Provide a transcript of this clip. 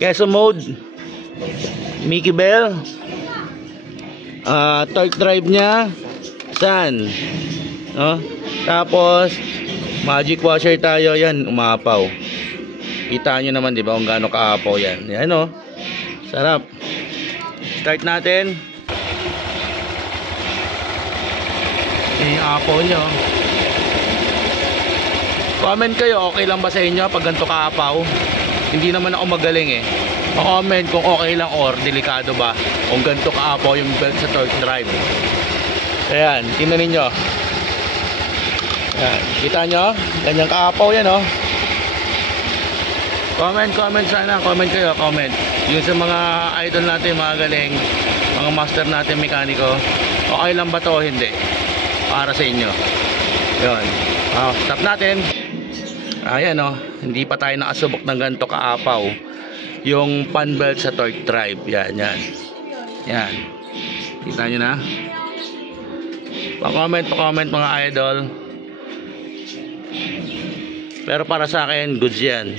Keso mode, Mickey Bell, torque drive nya, saan? No? Tapos magic washer tayo, yan, umapaw. Kita nyo naman, di ba, kung gaano kaapaw yan. Yan, oh. Sarap. Start natin. Yung apaw nyo. Comment kayo, okay lang ba sa inyo pag ganito kaapaw? Hindi naman ako magaling eh. Pa-comment kung okay lang or delikado ba kung ganito kaapaw yung belt sa torque drive. Ayan, tingnan ninyo. Ayan, kita nyo? Ganyang kaapaw yan, oh. Comment sana, comment kayo, comment. Yung sa mga idol natin, mga galing, mga master natin mekaniko, okay lang ba to o hindi? Para sa inyo. Yun. Stop natin. Ayan, oh, hindi pa tayo nakasubok ng ganito kaapaw yung pan belt sa torque drive. Yan. Yan. Kita nyo na? Pa-comment mga idol. Pero para sa akin, goods yan.